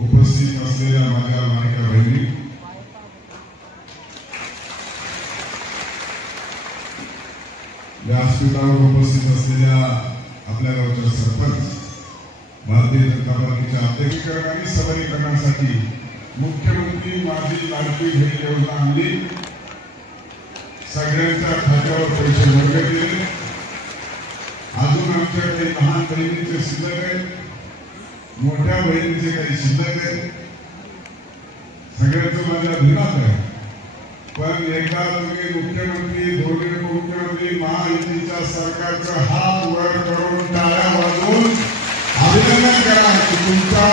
उपस्थित असलेल्या माझ्या लाडक्या बहिणी, व्यासपीठावर उपस्थित असलेल्या आपल्या गावच्या सरपंच, भारतीय जनता पार्टीच्या अध्यक्षीकरण आणि सबलीकरणासाठी मुख्यमंत्री माझी लाडकी बहीण योजना आणली. सगळ्यांच्या खात्यावर पैसे वर्ग केले. अजून आमच्या काही लहान बहिणींचे शिल्लक आहेत, मोठ्या बहिणीचे काही शिल्लक आहेत. सगळ्यांचं माझ्या धिनात आहे. पण एकदा तुम्ही मुख्यमंत्री, धोरणे मुख्यमंत्री महायुतीच्या सरकारचा हात वर करून टाळ्या वाजवून अभिनंदन करा की तुमच्या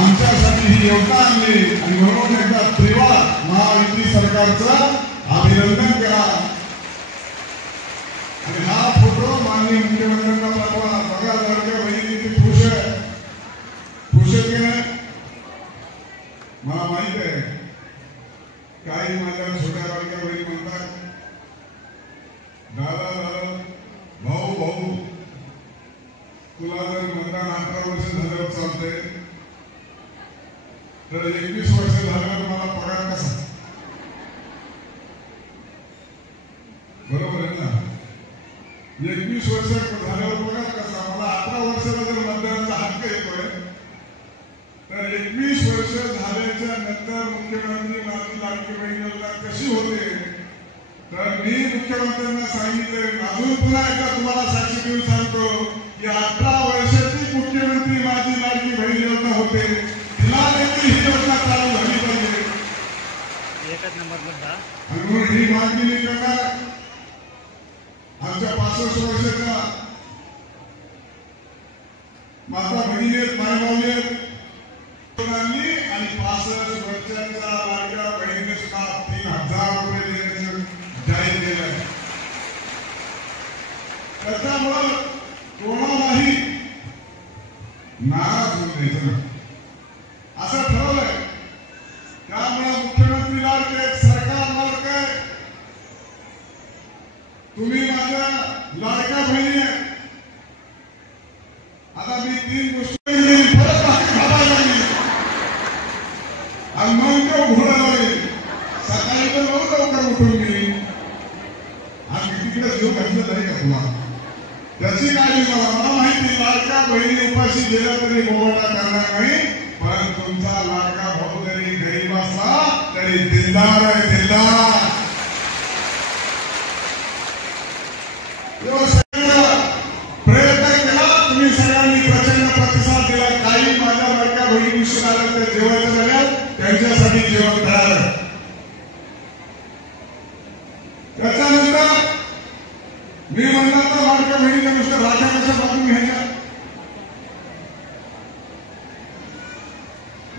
आमच्यासाठी ही योजना आणली. आणि म्हणून एकदा त्रिवार महायुती सरकारचं अभिनंदन करा. आणि हा फोटो माननीय मुख्यमंत्र्यांना पाठवा. बघा लाडक्या बहिणी किती खुश आहे. खुश आहे की नाही? मला माहित आहे काही माझ्या छोट्या लाडक्या बहिणी म्हणतात, दादा दादा, भाऊ भाऊ, तुला जर मतदान 18 वर्ष झाल्यावर चालते तर 21 वर्ष झाल्यावर मला पगार कसा? बरोबर आहे ना? 21 वर्ष झाल्यावर पगार कसा? मला 18 वर्षाला जर मतदानाचा हक्क येतोय तर 21 वर्ष झाल्याच्या नंतर मुख्यमंत्री माझी लाडकी बहीण योजना कशी होते? तर मी मुख्यमंत्र्यांना सांगितले, अजून पुन्हा एकदा तुम्हाला साक्षी देऊन सांगतो की 18 वर्षाची मुख्यमंत्री माझी लाडकी बहीण योजना होते. तिला देखील ही योजना चालू झाली पाहिजे. म्हणून ही मागणी मी करणार. आमच्या 65 वर्षाच्या माता भगिनी आहेत, मायबावली आहेत आणि 65 वर्षाच्या लाडक्या बहिणीने सुद्धा 3000 रुपये देण्याचं जाहीर केलं आहे. त्याच्यामुळे कोणालाही नाराज होऊ द्यायचं नाही असं ठरवलंय. त्यामुळे मुख्यमंत्री लाडके, सरकार लाडके, तुम्ही माझ्या लाडक्या बहिणी आहे. आता मी 3 गोष्टी सकाळी तर लवकर उठून गेली. आम्ही तिकडे जीव घातलं नाही का तुम्हाला? त्याची काळजी मला माहिती. लाडक्या बहिणी उपाशी गेला तरी बोवाटा करणार नाही. पण तुमचा लाडका भाऊ जरी गरीब असला तरी दिलदार आहे, दिलदार. प्रयत्न केला तुम्ही सगळ्यांनी, प्रचंड प्रतिसाद दिला. काही माझ्या लाडक्या बहिणी उशीर आल्या त्या जेवायला झाल्या, त्यांच्यासाठी जेवण करायला. त्याच्यानंतर मी म्हणणार तर लाडक्या बहिणीच्या नुसतं राजा कशा बाजून घ्यायच्या,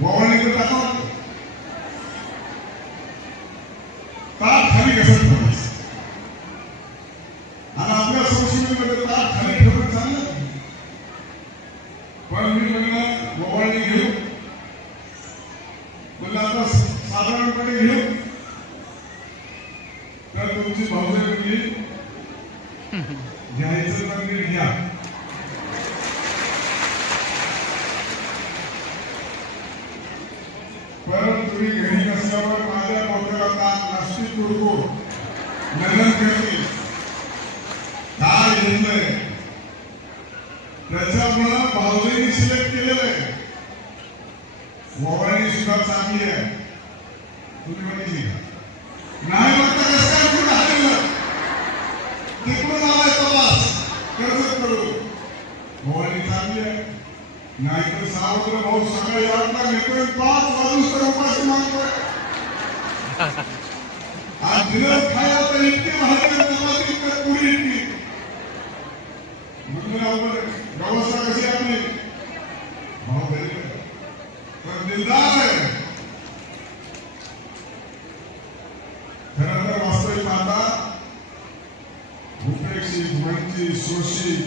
ववाणी टाका, ताट खाली कसं ठेवायचं. आणि आपल्या संस्कृतीमध्ये ताट खाली ठेवणं चाललं. पण मी म्हणलं ववाणी घेऊ, म्हणलं आता साधारणपणे घेऊ. तर तुमची भावना म्हणली घ्यायचं तर मी घ्या. तुम्ही घरी नसल्यावर माझ्या डोक्याला नास्तिक तुडको नयन करते काय घेतलंय त्याच्यामुळे भाऊजींनी सिलेक्ट केलेलं आहे. ववाणी सुद्धा चांगली आहे. तुम्ही बघितली का? नाही म्हणता कसं काय कुठं हरवलं तिकडून आलाय प्रवास कर्ज करू. ववाणी चांगली आहे. नाहीतर सावत्र भाऊ सकाळी 8ला घेतोय 5 वाजून उपाशी मागतोय. आज दिवस खायला तर इतके महाराज चपाती तर पुरी इतकी म्हणजे व्यवस्था कशी आपली भाऊ गरीब आहे पण दिलदार आहे. खरं तर वास्तविक पाहता उपेक्षित वंचित शोषित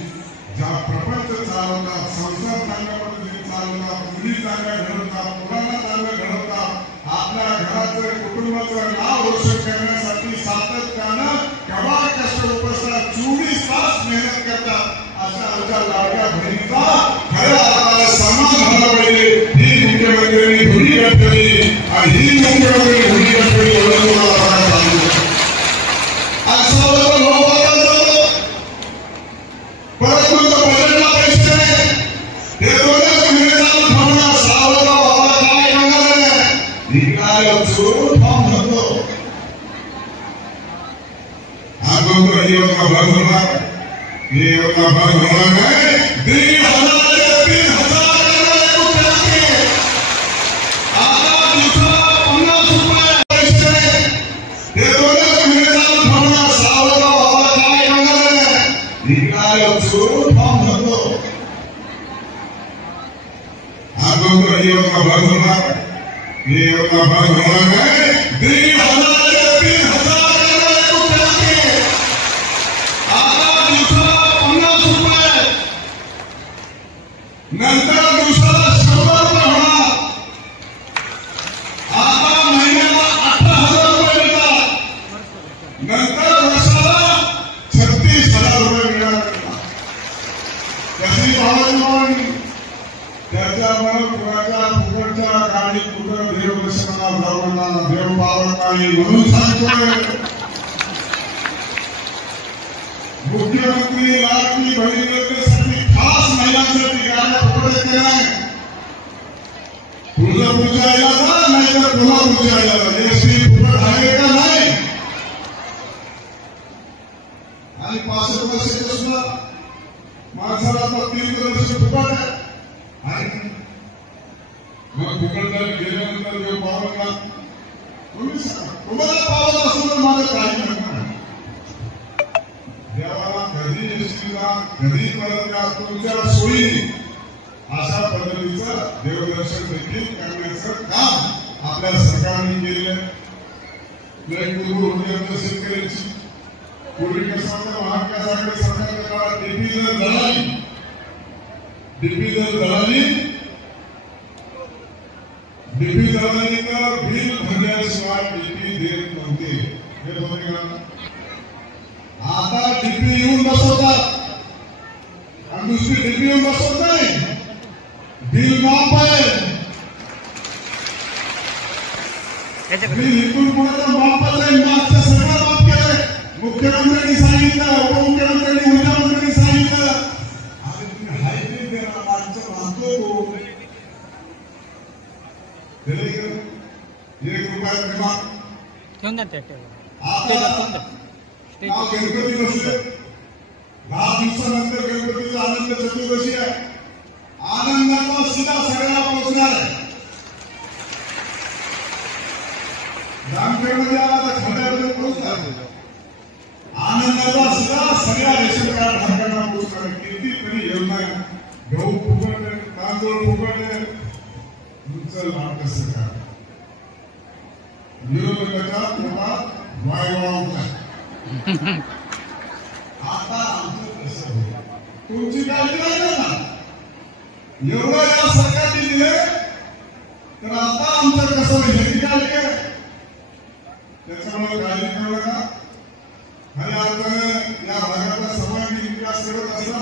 ज्या प्रपंच चालवतात संसार चांगल्या पद्धतीने चालवतात मुली चांगल्या घडवतात मुलांना चांगलं घडवतात आपल्या घराचं कुटुंबाचं नाव रोशन करण्यासाठी सातत्यानं केवढा कष्ट उपसतात 24 तास मेहनत करतात. अशा आमच्या लाडक्या बहिणीचा खऱ्या अर्थाने सन्मान झाला पाहिजे. ही मुख्यमंत्र्यांनी भूमिका ठेवली आणि ही मुख्यमंत्री भूमिका ठेवली एवढं तुम्हाला सांगितलं. परंतु बजेटला पैसे हे 2 महिने चालू ठेवणार सावरगाव बाबा काय म्हणाले काय चोरून फॉर्म भरतो आपण तो ही योजना बंद होणार. ही योजना बंद होणार नाही. 1,500 ते 3,000 आता दिवसाला 50 रुपये पैसे हे 2 महिने चालू ठेवणार सावरगाव बाबा काय म्हणाले काय चोरून फॉर्म भरतो आपण तो ही योजना बंद होणार. ही योजना बंद होणार नाही. 1,500 ते 3,000 आता दिवसाला 50 रुपये नंतर दिवसाला 100 रुपये होणार. आता महिन्याला 18,000 रुपये मिळतात. नंतर वर्षाला 36,000 रुपये मिळणार. कशी पावलं त्याच्यामुळे कुणाच्या फुकटच्या गाडी कुठं देवदर्शनाला जाऊना देव पावत नाही म्हणून सांगतोय. मुख्यमंत्री लाडकी बहीण योजनेसाठी खास महिलांसाठी गाड्या फुकट केल्या. तुळजापूरच्या यायला जा नाही तर कोल्हापूरच्या यायला जा. एसटी फुकट आहे का नाही. आणि 65 वर्षाच्या सुद्धा माणसाला आता 3 वर्ष फुकट आहे. मग फुकटदार गेल्यानंतर देव पावला तुम्ही तुम्हाला पावत असून तर माझं काही म्हणणार देवाला कधी एसटीला कधी परत या तुमच्या सोयीने अशा पद्धतीचं देवदर्शन देखील करण्याचं काम आपल्या सरकारने केलेलं. शेतकऱ्यांची पूर्वी कसं होतं महाविकासाकडे सरकारच्या काळात डीपी जर जळाली तर बिल भरल्याशिवाय डीपी देत नव्हते. हे होते का? आता डीपी येऊन बसवतात आणि दुसरी डीपी येऊन बसवत नाही. बिल माफ आहे. बिल इथून कोणाचं माफच आहे. मागचं सगळं माफ केलंय. मुख्यमंत्र्यांनी सांगितलं उपमुख्यमंत्र्यांनी ऊर्जामंत्र्यांनी सांगितलं हायब्रिड देणार मागचं मागतो 1 रुपया किंमत घेऊन द्या. गणपती बसले 10 दिवसानंतर गणपतीचा आनंद चतुर्दशी आहे. आनंदाचा सीधा सगळ्याला पोहोचणार आहे. जामखेडमध्ये आला तर खात्यामध्ये पोहोचणार. आनंदाचा सीधा सगळ्या रेशन कार्ड धारकांना पोहोचणार. कितीतरी योजना गहू फुकट तांदूळ फुकट तुमचं लाभ कसं काय विरोधकाच्या पोटात वायवा उठला. आता आमचं कसं होईल तुमची काळजी नाही ना. एवढं या सरकारने दिले तर आता आमचं कसं ह्याची काळजी आहे. त्याच्यामुळे काळजी करू नका. खऱ्या अर्थाने या भागाचा सर्वांगीण विकास करत असला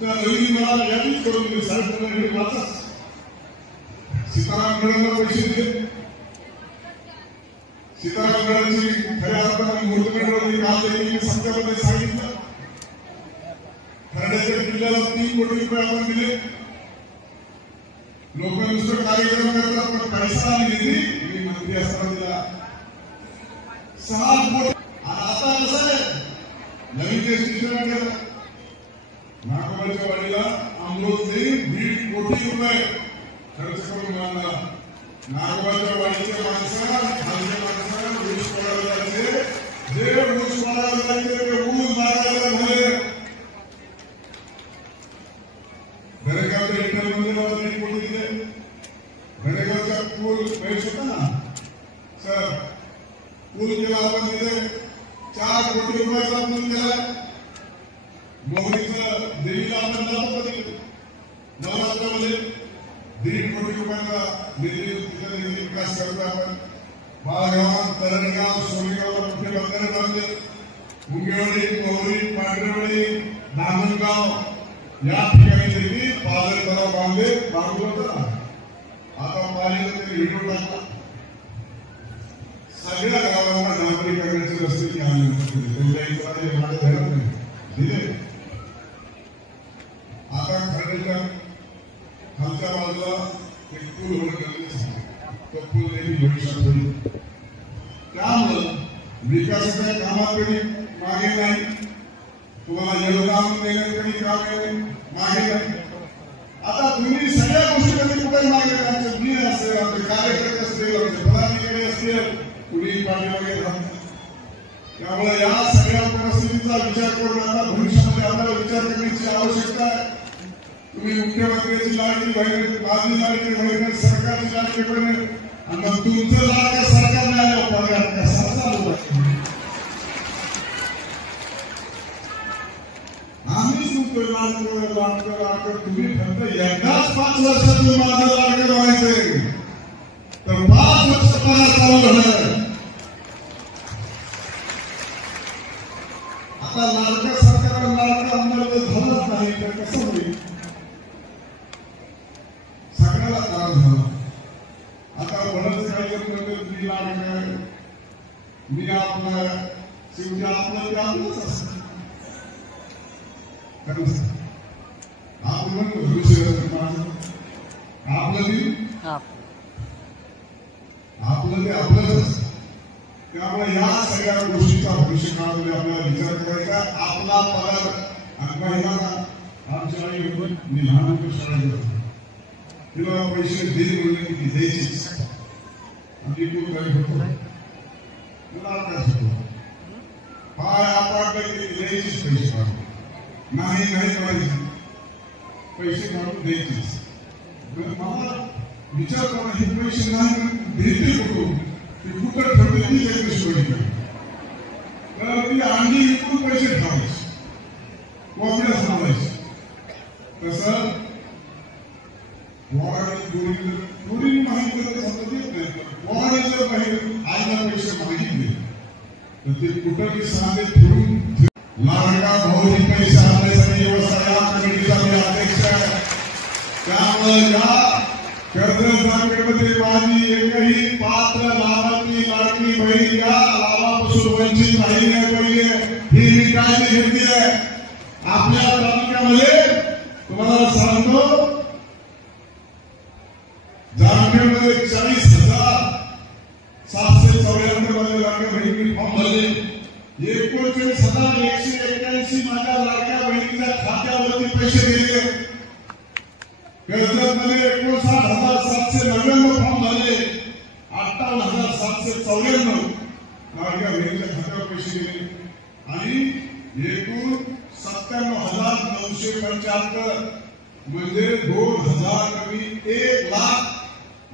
तर नवीन मला यादीच करून दिली. साहेब वाचा सीताराम गडाला पैसे दिले. सीताराम गडाची खऱ्या अर्थाने मूर्तमेढ काल देखील सत्यामध्ये सांगितलं. खर्ड्याच्या किल्ल्याला 3 कोटी रुपये आपण दिले. लोक नुसतं कार्यक्रम करतात पण पैसा आणि निधी मी मंत्री असताना दिला 6 कोटी. आता कसं आहे नवीन जे स्टेशन केलं नागोबाच्या वाडीला अमृतने 1.5 कोटी रुपये खर्च करून मानला. नागोबाच्या वाडीचे माणसं खालच्या माणसं ऊस पडायला जायचे. जे ऊस पडायला जायचे ते ऊस मागायला झाले. घरेगावच्या विठ्ठल मंदिराला 1 कोटी दिले. घरेगावचा पूल पैसे होता ना सर पूल केला आपण दिले 4 कोटी रुपयाचा पूल केला. मोहरीचं देवीला आपण जातो कधी नवरात्रामध्ये 1.5 कोटी रुपयाचा निधी विकास करतो आपण. बाळगाव तरणगाव सोनेगावला मोठे बंधारे बांधले. मुंगेवाडी मोहरी पांढरेवाडी धामणगाव या ठिकाणी देखील पाझर तलाव बांधलं होतं ना. आता पाहिलं तरी व्हिडिओ टाकला. सगळ्या गावांना नागरिकांचे रस्ते दिले. आता खरेदीच्या खालच्या बाजूला एक पूल होणं गरजेचं आहे. तो पूल देखील भविष्यात होईल. त्यामुळं विकासाच्या कामात कधी मागे नाही. तुम्हाला योगदान देण्यात कधी काम मागे नाही. आता तुम्ही सगळ्या गोष्टी कधी कुठे मागे आमचे मी असेल आमचे कार्यकर्ते असतील आमचे पदाधिकारी असतील कुणी पाठीमागे राहतात. त्यामुळे या सगळ्या परिस्थितीचा विचार करून आता भविष्यामध्ये आपल्याला विचार करण्याची आवश्यकता आहे. तुम्ही मुख्यमंत्र्यांची लाडकी बहीण माझी लाडकी बहीण सरकारची लाडकी बहीण आणि मग तुमचं लाडका सरकार नाही पगार कसा चालू आहे. आम्ही तुमचं लाडकं तुम्ही फक्त एकदाच 5 वर्षात माझं लाडकं व्हायचंय तर 5 वर्ष पगार चालू होणार. आता लाडक्या सरकारला लाडका आमदार झालंच नाही तर कसं होईल. सगळ्याला त्रास झाला. आता बरंच काही मी लाडका मी आपला शेवटी आपलं ते आपलंच असतं. आपण आपलं ते आपलंच. त्यामुळे या सगळ्या गोष्टीचा भविष्यकाळामध्ये आपल्याला विचार करायचा. आपला पगार महिला आमच्या आई मी लहान शाळेत तिला पैसे देईल म्हणले की ती द्यायचीच. आमची खूप गरीब होतो मला अभ्यास होतो पाय आपटलं की द्यायचीच पैसे काढून नाही करायचे पैसे काढून द्यायचीच. मला विचार करा हे पैसे नाही देते कुठून ते कुठं ठेवले ती काही सोयी तर ती अंडी विकून पैसे ठेवायचे कोंबड्या सांभाळायचे. कसं चोरी माहिती समजत येत नाही. पोराने जर काही आईला पैसे मागितले तर ते कुठं मी सांगते ठेवून लाडका भाऊ ही पैसे आणण्यासाठी व्यवस्था या कमिटीचा मी अध्यक्ष आहे. त्यामुळे या कर्जत मार्केटमध्ये माझी एकही पात्र लाभार्थी लाडकी बहीण या लाभापासून वंचित राहिली नाही पाहिजे ही मी काळजी घेतली आहे. आपल्या तालुक्यामध्ये तुम्हाला सांगतो जामखेडमध्ये 40,794 माझ्या लाडक्या बहिणींनी फॉर्म भरले. 39,181 माझ्या लाडक्या बहिणीच्या खात्यावरती पैसे दिले. कर्जतमध्ये 59,799 फॉर्म भरले. 58,794 लाडक्या बहिणीच्या खात्यावर पैसे दिले आणि एकूण 97,975 म्हणजे 2,000 कमी 1 लाख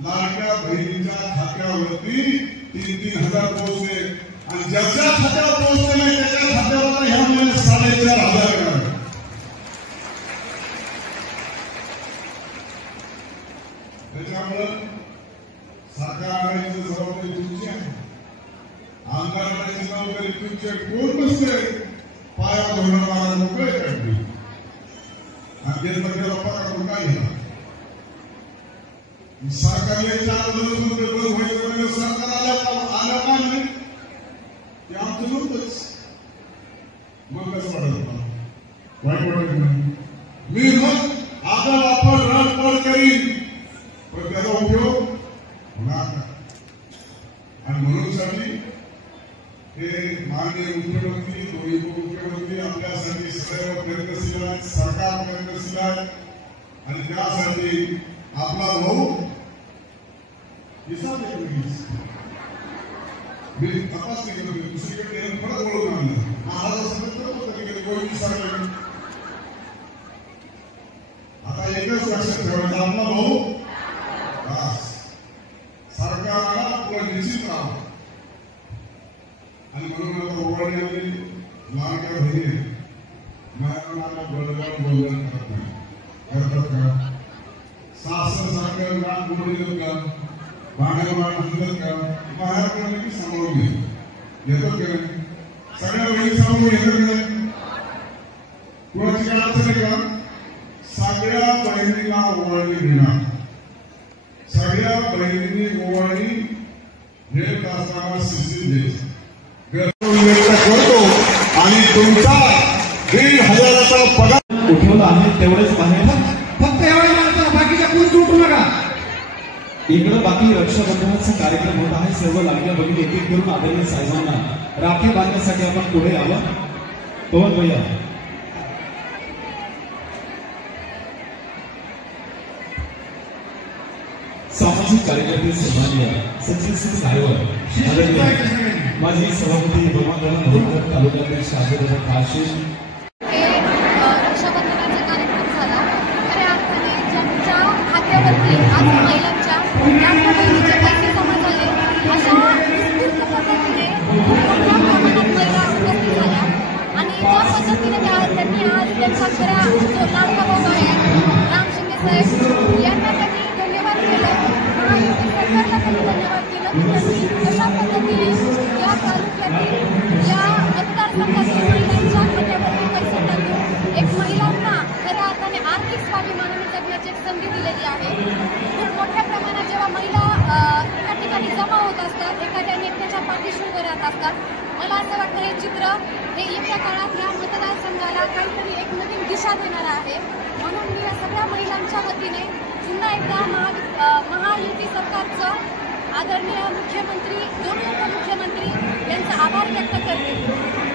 लाडक्या बहिणीच्या खात्यावरती 3,000 पोहोचले आणि ज्याच्या खात्यावर पोहोचले नाही त्याच्या खात्यावर ह्या महिन्यात 4,500 मिळाले. त्याच्यामुळं सरकार आणायची जबाबदारी तुमची आहे. आमदार आणायची जबाबदारी तुमची आहे. कोण नसते पायावर धोरणाला मोकळे काढली आणि पगार काय घेणार सरकार सरकार आलं का नाही ते आमचं नव्हतंच. मग कसं वाटत वाईट वाटत नाही. मी मग आता वापर रणपड करीन पण त्याचा उपयोग होणार नाही. आणि म्हणून साठी हे माननीय मुख्यमंत्री दोन्ही उपमुख्यमंत्री आपल्यासाठी सदैव प्रयत्नशील आहेत, सरकार प्रयत्नशील आहे. आणि त्यासाठी आपला भाऊ मी तपासणी करतो दुसरीकडे परत बोलून आणलं महाराज समजतो कधी कोणी विसरलं. आता एकच लक्षात ठेवायचं आपला भाऊ बस सरकारला आपलं निश्चित राहावं. आणि म्हणून आता ओवाळण्यामध्ये लाडक्या बहिणी मला बळगाव बोलणं करत नाही करतात का सासर साखर रान बोललेलं का भांड्यावाड म्हणलं का बाहेर करणे की सांभाळून येतात का नाही. सगळ्या बहिणी सांभाळून येतात का नाही. कुणाची काय अडचण आहे का. सगळ्या बहिणीला ओवाळणी देणार. सगळ्या बहिणींनी ओवाळणी घेत असताना सिस्टीम द्यायची करतो. आणि तुमचा 1,500चा पगार उठवला आहे तेवढेच बाहेर फक्त एवढ्या बाकीच्या कोणी उठू नका. इकडं बाकी रक्षाबंधनाचा कार्यक्रम होत आहे. सर्व लागल्या बघितले एक एक करून आदरणीय साहेबांना राखी बांधण्यासाठी आपण पुढे यावं. पवन भैया सामाजिक कार्यकर्ते सन्माननीय सचिन सिंग नायवर आदरणीय माजी सभापती भगवान तालुक्यातील शाहजहान काशी आज महिलांच्या बहिणीचे पैसे जमा झाले अशा विस्तृत पद्धतीने मोठ्या प्रमाणात महिला उपस्थित झाल्या. आणि ज्या पद्धतीने त्यांनी आज त्यांचा खरा जो लाडका भाऊ आहे राम शिंदे साहेब यांना त्यांनी धन्यवाद केलं. महायुती सरकारला त्यांनी धन्यवाद केलं. त्यांनी कशा पद्धतीने या तालुक्यातील या मतदारसंघातील महिलांच्या खात्यावरती पैसे टाकून एक महिलांना खऱ्या अर्थाने आर्थिक स्वाभिमानाने जगण्याची एक संधी दिलेली आहे. खूप मोठ्या प्रमाणात जेव्हा महिला एका ठिकाणी जमा होत असतात एखाद्या नेत्याच्या पाठीशी उभे राहत असतात मला असं वाटतं हे चित्र हे येत्या काळात या मतदारसंघाला काहीतरी एक नवीन दिशा देणार आहे. म्हणून मी या सगळ्या महिलांच्या वतीने पुन्हा एकदा महायुती सरकारचं आदरणीय मुख्यमंत्री दोन्ही उपमुख्यमंत्री यांचा आभार व्यक्त करते.